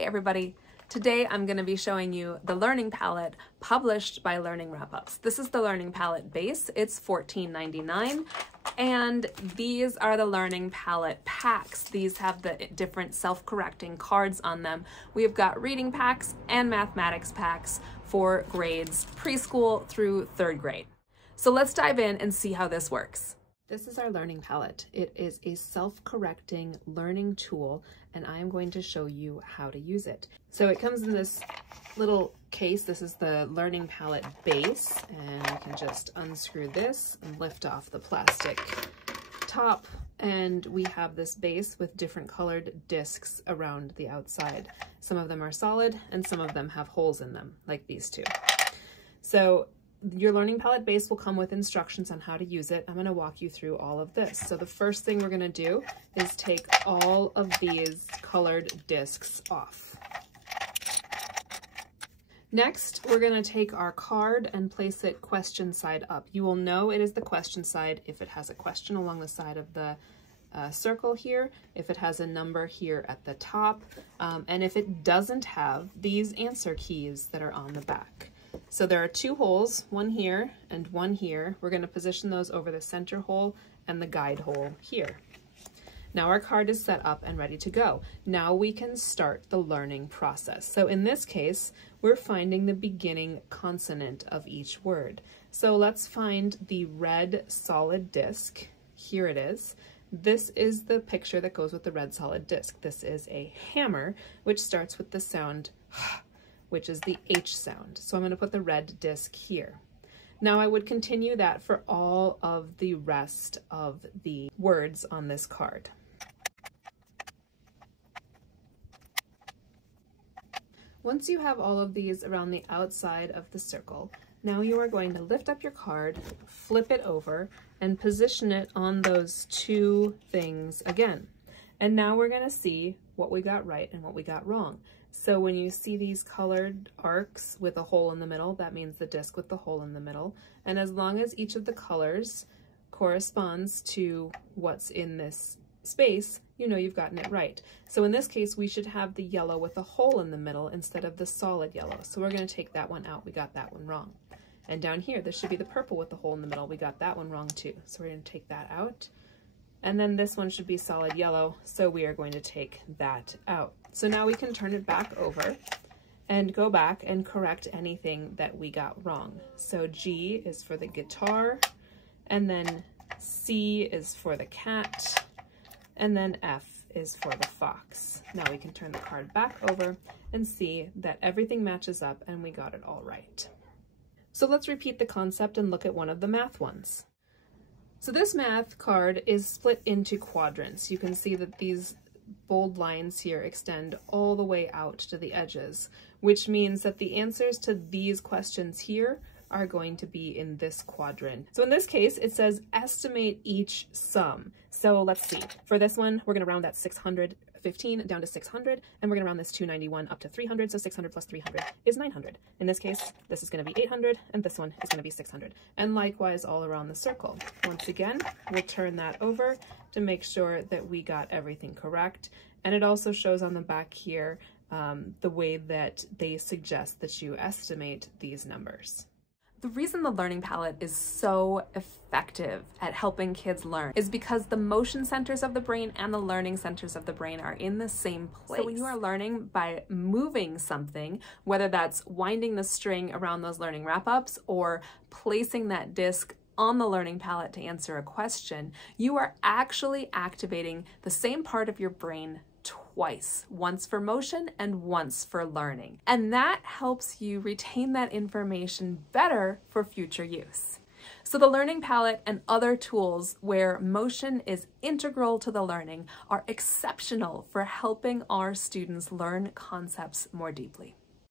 Hey everybody! Today I'm going to be showing you the Learning Palette published by Learning Wrap-Ups. This is the Learning Palette base. It's $14.99, and these are the Learning Palette packs. These have the different self-correcting cards on them. We've got reading packs and mathematics packs for grades preschool through 3rd grade. So let's dive in and see how this works. This is our Learning Palette. It is a self-correcting learning tool, and I'm going to show you how to use it. So it comes in this little case. This is the Learning Palette base, and you can just unscrew this and lift off the plastic top, and we have this base with different colored discs around the outside. Some of them are solid, and some of them have holes in them, like these two. So your Learning Palette base will come with instructions on how to use it. I'm going to walk you through all of this. So the first thing we're going to do is take all of these colored discs off. Next, we're going to take our card and place it question side up. You will know it is the question side if it has a question along the side of the circle here, if it has a number here at the top, and if it doesn't have these answer keys that are on the back. So there are 2 holes, one here and one here. We're going to position those over the center hole and the guide hole here. Now our card is set up and ready to go. Now we can start the learning process. So in this case, we're finding the beginning consonant of each word. So let's find the red solid disc. Here it is. This is the picture that goes with the red solid disc. This is a hammer, which starts with the sound which is the H sound. So I'm going to put the red disc here. Now I would continue that for all of the rest of the words on this card. Once you have all of these around the outside of the circle, now you are going to lift up your card, flip it over, and position it on those 2 things again. And now we're going to see what we got right and what we got wrong. So when you see these colored arcs with a hole in the middle, that means the disc with the hole in the middle. And as long as each of the colors corresponds to what's in this space, you know you've gotten it right. So in this case, we should have the yellow with a hole in the middle instead of the solid yellow. So we're going to take that one out. We got that one wrong. And down here, this should be the purple with the hole in the middle. We got that one wrong too. So we're going to take that out. And then this one should be solid yellow, so we are going to take that out. So now we can turn it back over and go back and correct anything that we got wrong. So G is for the guitar, and then C is for the cat, and then F is for the fox. Now we can turn the card back over and see that everything matches up and we got it all right. So let's repeat the concept and look at one of the math ones. So this math card is split into quadrants. You can see that these bold lines here extend all the way out to the edges, which means that the answers to these questions here are going to be in this quadrant. So in this case, it says estimate each sum. So let's see. For this one, we're going to round that 615 down to 600, and we're going to round this 291 up to 300, so 600 plus 300 is 900. In this case, this is going to be 800, and this one is going to be 600. And likewise all around the circle. Once again, we'll turn that over to make sure that we got everything correct. And it also shows on the back here the way that they suggest that you estimate these numbers. The reason the Learning Palette is so effective at helping kids learn is because the motion centers of the brain and the learning centers of the brain are in the same place. So when you are learning by moving something, whether that's winding the string around those learning wrap-ups or placing that disc on the Learning Palette to answer a question, you are actually activating the same part of your brain twice, once for motion and once for learning. And that helps you retain that information better for future use. So the Learning Palette and other tools where motion is integral to the learning are exceptional for helping our students learn concepts more deeply.